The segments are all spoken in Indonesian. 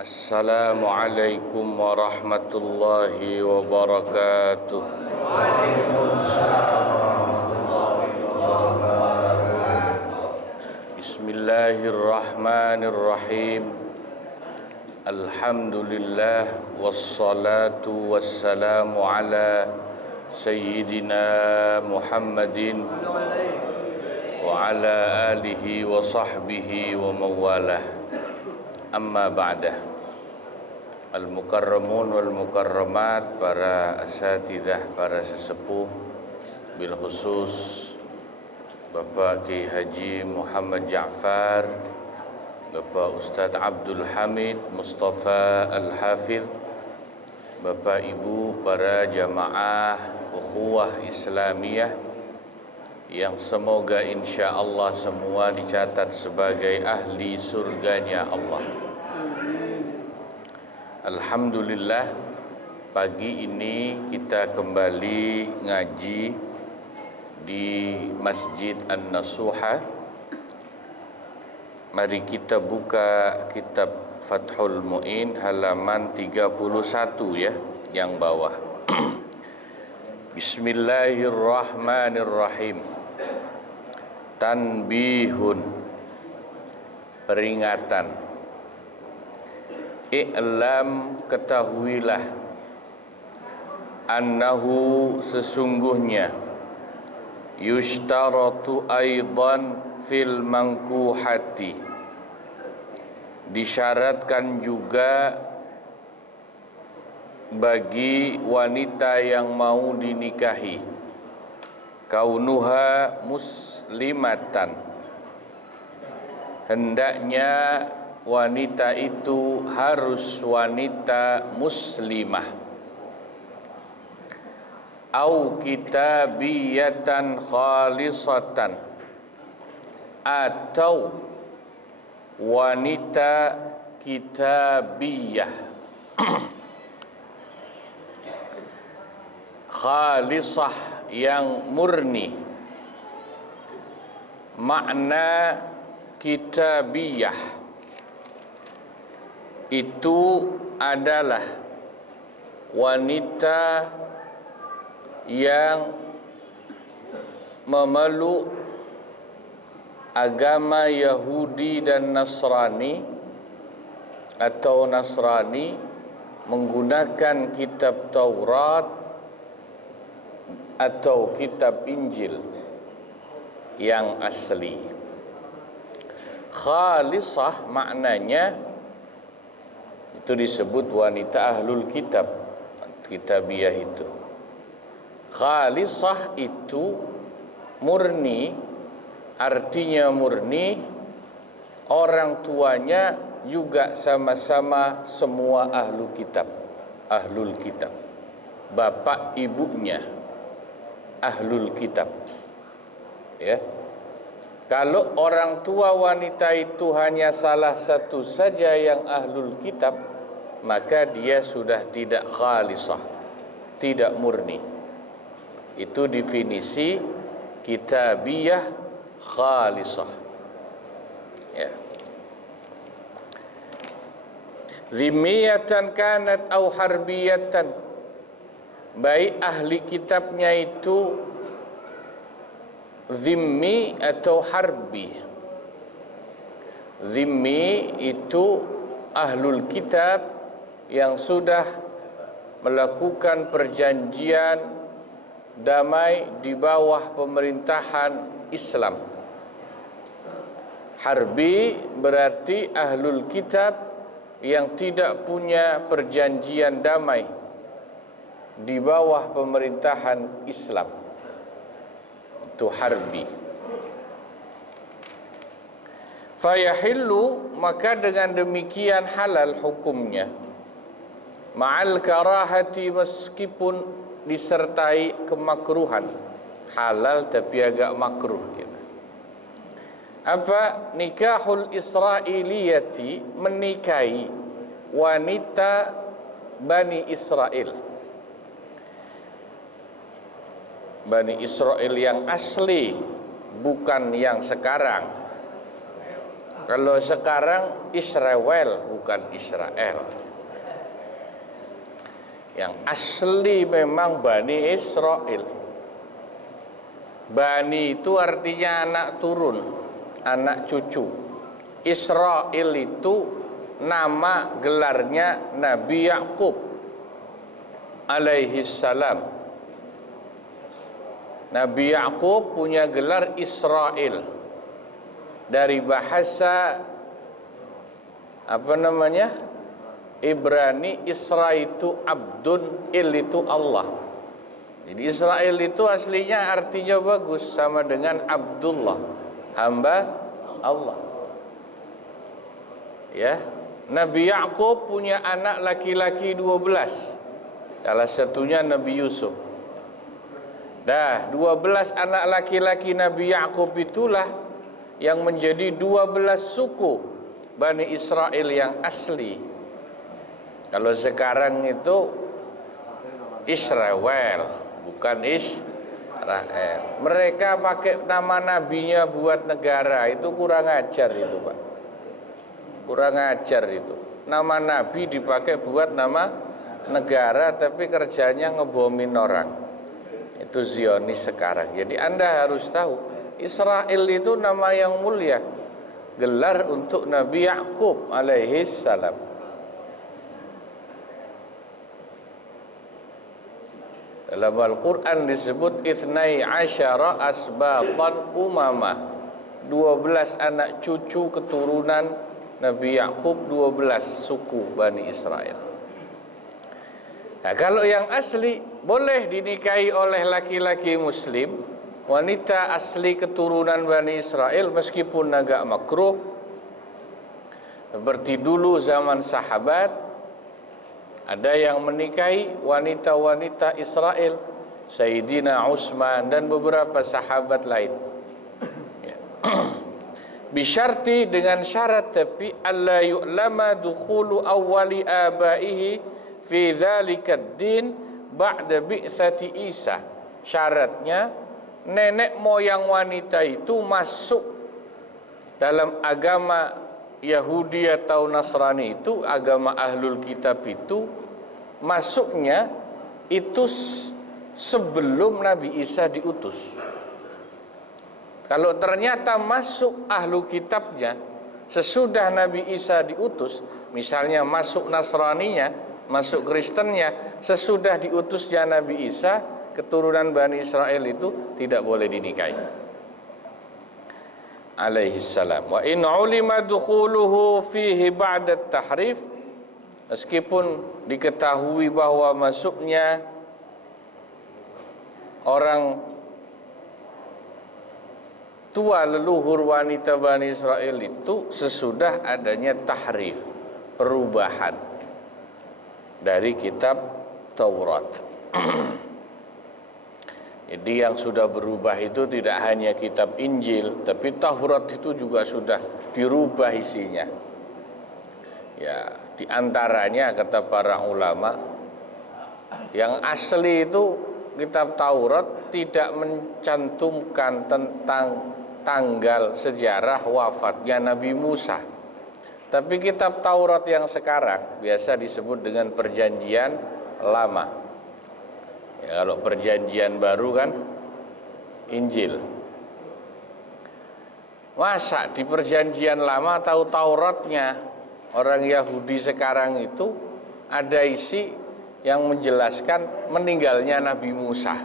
Assalamualaikum warahmatullahi wabarakatuh. Bismillahirrahmanirrahim. Alhamdulillah wassalatu wassalamu ala Sayyidina Muhammadin wa ala alihi wa sahbihi wa mawalah. Amma ba'dah. Al-mukarramun wal mukarramat, para asatidzah, para sesepuh, bil khusus Bapak Ki Haji Muhammad Ja'far, Bapak Ustadz Abdul Hamid Mustafa Al-Hafidh, Bapak Ibu para jamaah ukhuwah Islamiyah yang semoga insya Allah semua dicatat sebagai ahli surganya Allah. Alhamdulillah, pagi ini kita kembali ngaji di Masjid An-Nasuha. Mari kita buka kitab Fathul Mu'in halaman 31 ya, yang bawah. Bismillahirrahmanirrahim. Tanbihun, peringatan. I'lam, ketahuilah, annahu, sesungguhnya, yushtaratu aidan fil mankuhati, disyaratkan juga bagi wanita yang mau dinikahi, kaunuha muslimatan, hendaknya wanita itu harus wanita muslimah, au kitabiyatan khalisatan, atau wanita kitabiyah khalisah, yang murni. Makna kitabiyah itu adalah wanita yang memeluk agama Yahudi dan Nasrani, atau Nasrani menggunakan kitab Taurat atau kitab Injil yang asli. Khalisah maknanya itu disebut wanita ahlul kitab, kitabiyah itu. Khalisah itu murni, artinya murni, orang tuanya juga sama-sama semua ahlul kitab, ahlul kitab. Bapak ibunya ahlul kitab. Ya. Kalau orang tua wanita itu hanya salah satu saja yang ahlul kitab, maka dia sudah tidak khalisah, tidak murni. Itu definisi kitabiyah khalisah. Ya. Zimmiyatan kanat au harbiyatan, baik ahli kitabnya itu zimmi atau harbi. Zimmi itu ahlul kitab yang sudah melakukan perjanjian damai di bawah pemerintahan Islam. Harbi berarti ahlul kitab yang tidak punya perjanjian damai di bawah pemerintahan Islam. Itu harbi. Fayahillu, maka dengan demikian halal hukumnya, ma'al karahati, meskipun disertai kemakruhan. Halal tapi agak makruh gitu. Apa? Nikahul Israiliyati, menikahi wanita Bani Israel. Bani Israel yang asli, bukan yang sekarang. Kalau sekarang Israel bukan Israel. Yang asli memang Bani Israel. Bani itu artinya anak turun, anak cucu. Israel itu nama gelarnya Nabi Yakub alaihi salam. Nabi Yakub punya gelar Israel. Dari bahasa Ibrani, Isra itu abdun, il itu Allah. Jadi Israel itu aslinya artinya bagus, sama dengan Abdullah, hamba Allah. Ya, Nabi Yakub punya anak laki-laki 12. Salah satunya Nabi Yusuf. 12 anak laki-laki Nabi Yakub itulah yang menjadi 12 suku Bani Israel yang asli. Kalau sekarang itu Israel, bukan Israel. Mereka pakai nama nabinya buat negara, itu kurang ajar itu, Pak. Kurang ajar itu. Nama nabi dipakai buat nama negara, tapi kerjanya ngebomin orang. Itu Zionis sekarang. Jadi Anda harus tahu, Israel itu nama yang mulia, gelar untuk Nabi Yakub alaihi salam. Dalam Al-Quran disebut Ithnai asyara asbatan umamah, 12 anak cucu keturunan Nabi Yakub, 12 suku Bani Israel. Nah, kalau yang asli boleh dinikahi oleh laki-laki muslim, wanita asli keturunan Bani Israel, meskipun agak makruh. Seperti dulu zaman sahabat, ada yang menikahi wanita-wanita Israel, Sayyidina Utsman dan beberapa sahabat lain. Ya. Bisyarti, dengan syarat, tapi alla yu'lama dukhulu awwali abaihi fi dzalika ad-din ba'da bi'tsati Isa. Syaratnya nenek moyang wanita itu masuk dalam agama Yahudi atau Nasrani, itu agama ahlul kitab, itu masuknya itu sebelum Nabi Isa diutus. Kalau ternyata masuk ahlu kitabnya sesudah Nabi Isa diutus, misalnya masuk Nasraninya, masuk Kristennya sesudah diutusnya Nabi Isa, keturunan Bani Israel itu tidak boleh dinikahi alaihi salam. Wa in ulima dukhuluhu fihi ba'da tahrif, meskipun diketahui bahwa masuknya orang tua leluhur wanita Bani Israel itu sesudah adanya tahrif, perubahan dari kitab Taurat. Jadi yang sudah berubah itu tidak hanya kitab Injil, tapi Taurat itu juga sudah dirubah isinya. Ya, diantaranya kata para ulama, yang asli itu kitab Taurat tidak mencantumkan tentang tanggal sejarah wafatnya Nabi Musa. Tapi kitab Taurat yang sekarang biasa disebut dengan Perjanjian Lama. Ya, kalau Perjanjian Baru kan Injil. Masa di Perjanjian Lama tahu Tauratnya orang Yahudi sekarang itu ada isi yang menjelaskan meninggalnya Nabi Musa.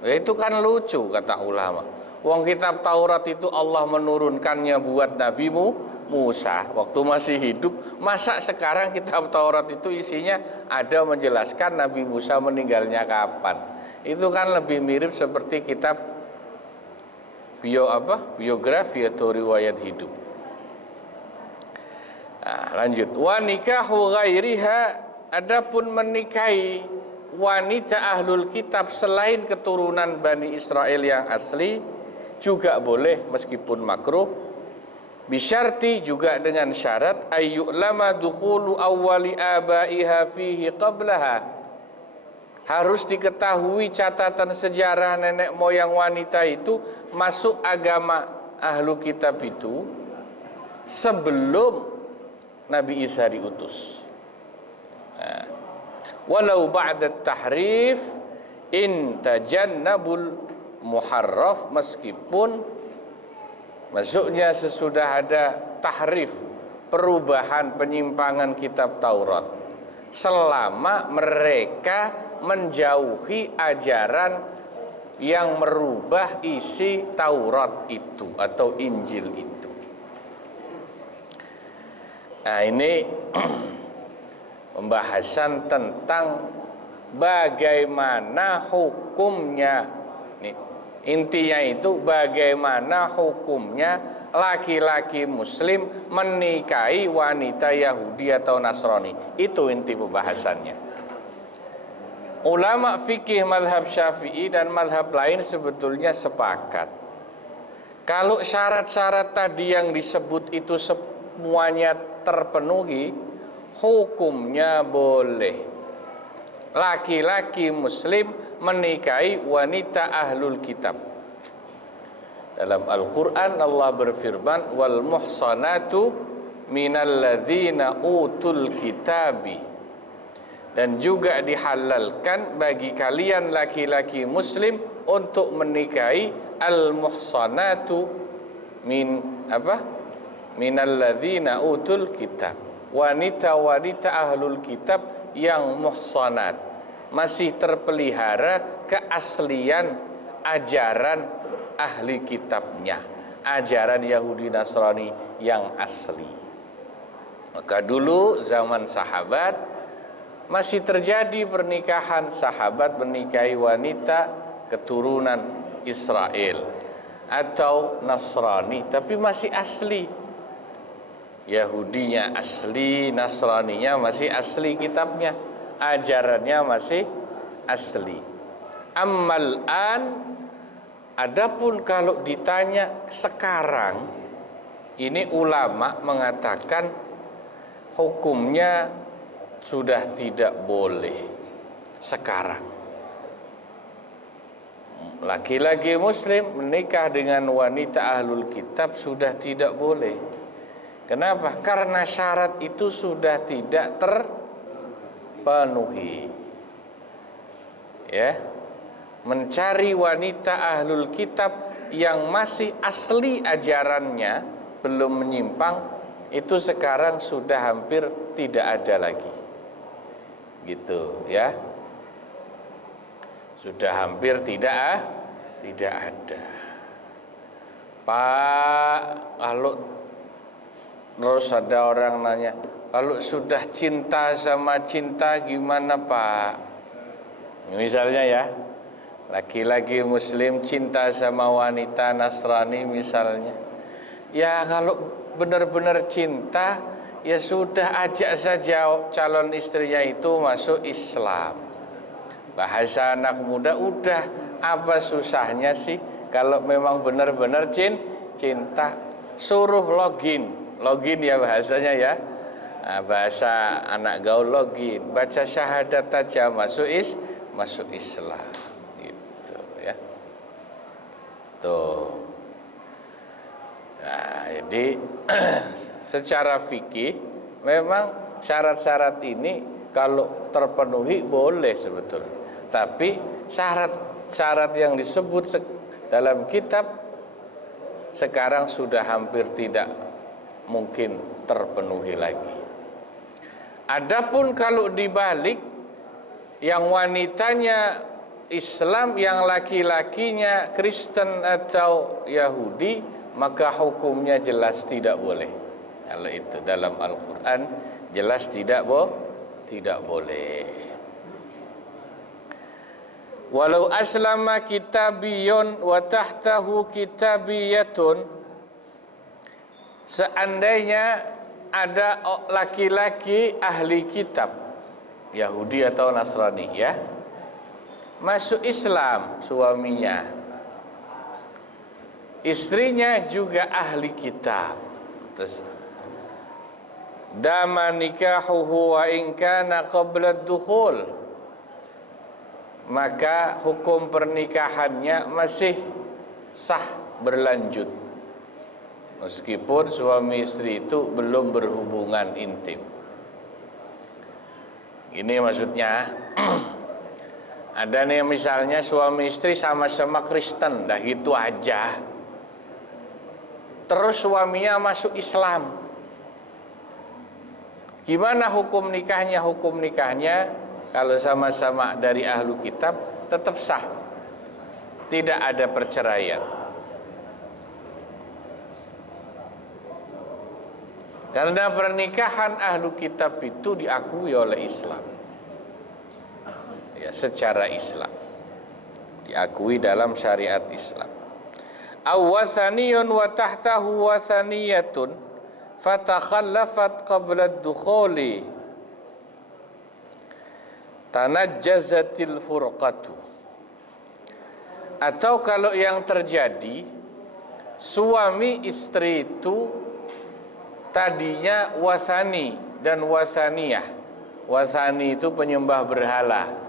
Ya, itu kan lucu kata ulama. Wong kitab Taurat itu Allah menurunkannya buat Nabi Musa waktu masih hidup. Masa sekarang kitab Taurat itu isinya ada menjelaskan Nabi Musa meninggalnya kapan? Itu kan lebih mirip seperti kitab biografi atau riwayat hidup. Nah, lanjut. Wa nikahu ghairiha, adapun menikahi wanita ahlul kitab selain keturunan Bani Israel yang asli juga boleh meskipun makruh. Bisyarti, juga dengan syarat, ayyu'lama dukhulu awwali abaiha fihi qablaha, harus diketahui catatan sejarah nenek moyang wanita itu masuk agama ahlu kitab itu sebelum Nabi Isa diutus. Nah, walau ba'da tahrif in tajannabul muharraf, meskipun masuknya sesudah ada tahrif, perubahan, penyimpangan kitab Taurat, selama mereka menjauhi ajaran yang merubah isi Taurat itu atau Injil itu. Nah, ini pembahasan tentang bagaimana hukumnya. Nih, intinya itu bagaimana hukumnya laki-laki muslim menikahi wanita Yahudi atau Nasrani. Itu inti pembahasannya. Ulama fikih mazhab Syafi'i dan mazhab lain sebetulnya sepakat, kalau syarat-syarat tadi yang disebut itu semuanya terpenuhi, hukumnya boleh laki-laki muslim menikahi wanita ahlul kitab. Dalam Al-Quran Allah berfirman, wal muhsanatu minal ladzina utul kitabi, dan juga dihalalkan bagi kalian laki-laki muslim untuk menikahi al-muhsanatu min apa? Minal ladzina utul kitab, wanita-wanita ahlul kitab yang muhsanat, masih terpelihara keaslian ajaran ahli kitabnya, ajaran Yahudi Nasrani yang asli. Maka dulu zaman sahabat masih terjadi pernikahan, sahabat menikahi wanita keturunan Israel atau Nasrani tapi masih asli. Yahudinya asli, Nasraninya masih asli kitabnya, ajarannya masih asli. Ammal an, adapun kalau ditanya sekarang, ini ulama mengatakan hukumnya sudah tidak boleh sekarang. Laki-laki muslim menikah dengan wanita ahlul kitab sudah tidak boleh. Kenapa? Karena syarat itu sudah tidak terpenuhi. Ya, mencari wanita ahlul kitab yang masih asli ajarannya, belum menyimpang, itu sekarang sudah hampir tidak ada lagi. Gitu ya, sudah hampir tidak ada. Pak, kalau terus ada orang nanya, kalau sudah cinta sama cinta gimana Pak? Misalnya ya, laki-laki muslim cinta sama wanita Nasrani misalnya, ya kalau benar-benar cinta, ya sudah ajak saja calon istrinya itu masuk Islam. Bahasa anak muda, udah, apa susahnya sih kalau memang benar-benar cinta, suruh login ya bahasanya ya. Nah, bahasa anak gaul login, baca syahadat aja masuk Islam gitu ya. Tuh. Nah, jadi secara fikih memang syarat-syarat ini kalau terpenuhi boleh sebetulnya. Tapi syarat-syarat yang disebut dalam kitab sekarang sudah hampir tidak mungkin terpenuhi lagi. Adapun kalau dibalik, yang wanitanya Islam, yang laki-lakinya Kristen atau Yahudi, maka hukumnya jelas tidak boleh. Kalau itu dalam Al-Quran jelas tidak boleh. Walau aslama kitabiyun wa tahtahu kitabiyatun, seandainya ada laki-laki ahli kitab Yahudi atau Nasrani ya, masuk Islam suaminya, istrinya juga ahli kitab, terus dama nikahuhu wa in kana qabla ad-dukhul, maka hukum pernikahannya masih sah berlanjut meskipun suami istri itu belum berhubungan intim. Ini maksudnya. Ada nih misalnya suami istri sama-sama Kristen, dah itu aja. Terus suaminya masuk Islam. Gimana hukum nikahnya? Hukum nikahnya kalau sama-sama dari ahlu kitab tetap sah. Tidak ada perceraian. Karena pernikahan ahlu kitab itu diakui oleh Islam. Ya, secara Islam diakui dalam syariat Islam. Awasaniyun wa tahtahu wasaniyatun fatakhallafat qabla ad-dukhuli tanajjazatil furqatu. Atau kalau yang terjadi suami istri itu tadinya wasani dan wasaniyah. Wasani itu penyembah berhala.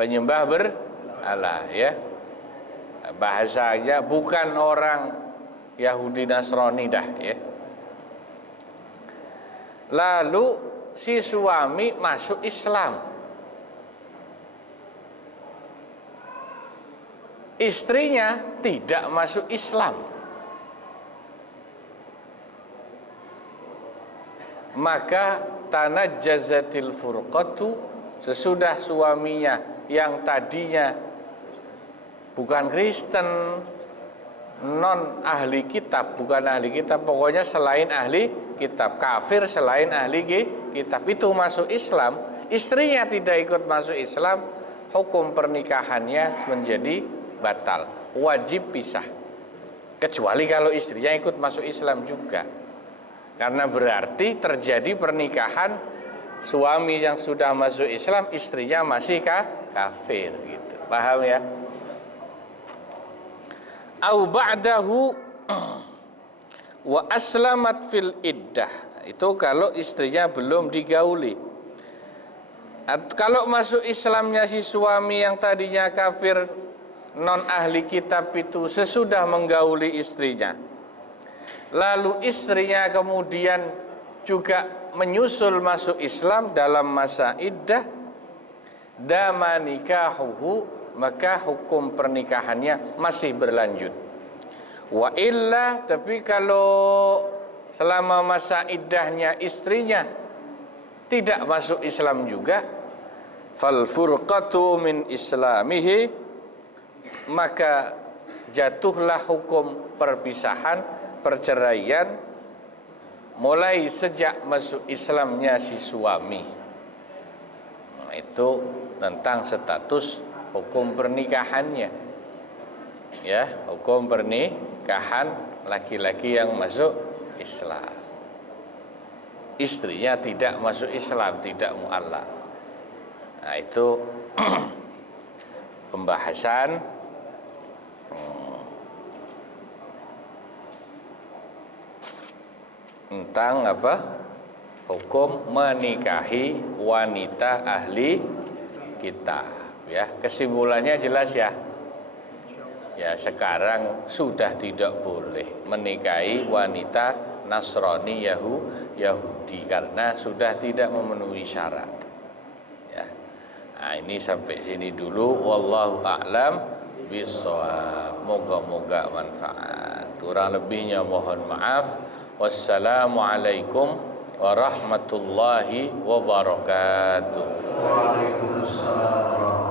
Penyembah berhala, ya. Bahasanya bukan orang Yahudi Nasrani dah, ya. Lalu si suami masuk Islam. Istrinya tidak masuk Islam. Maka tanajjazatil furqatu, sesudah suaminya yang tadinya bukan Kristen, non ahli kitab, bukan ahli kitab, pokoknya selain ahli kitab, kafir selain ahli kitab, itu masuk Islam, istrinya tidak ikut masuk Islam, hukum pernikahannya menjadi batal, wajib pisah. Kecuali kalau istrinya ikut masuk Islam juga. Karena berarti terjadi pernikahan suami yang sudah masuk Islam, istrinya masih kafir gitu. Paham ya? Au ba'dahu wa aslamat fil iddah. Itu kalau istrinya belum digauli. Kalau masuk Islamnya si suami yang tadinya kafir non ahli kitab itu sesudah menggauli istrinya, lalu istrinya kemudian juga menyusul masuk Islam dalam masa iddah, dama nikahuhu, maka hukum pernikahannya masih berlanjut. Wa illa, tapi kalau selama masa iddahnya istrinya tidak masuk Islam juga, fal furqatu min islamihi, maka jatuhlah hukum perpisahan, perceraian mulai sejak masuk Islamnya si suami. Nah, itu tentang status hukum pernikahannya. Ya, hukum pernikahan laki-laki yang masuk Islam. Istrinya tidak masuk Islam, tidak mu'allaf. Nah, itu pembahasan tentang apa? Hukum menikahi wanita ahli kitab. Ya, kesimpulannya jelas ya. Ya, sekarang sudah tidak boleh menikahi wanita Nasrani Yahudi karena sudah tidak memenuhi syarat. Ya. Nah, ini sampai sini dulu. Wallahu a'lam bishawab. Moga-moga manfaat. Kurang lebihnya mohon maaf. Wassalamualaikum warahmatullahi wabarakatuh.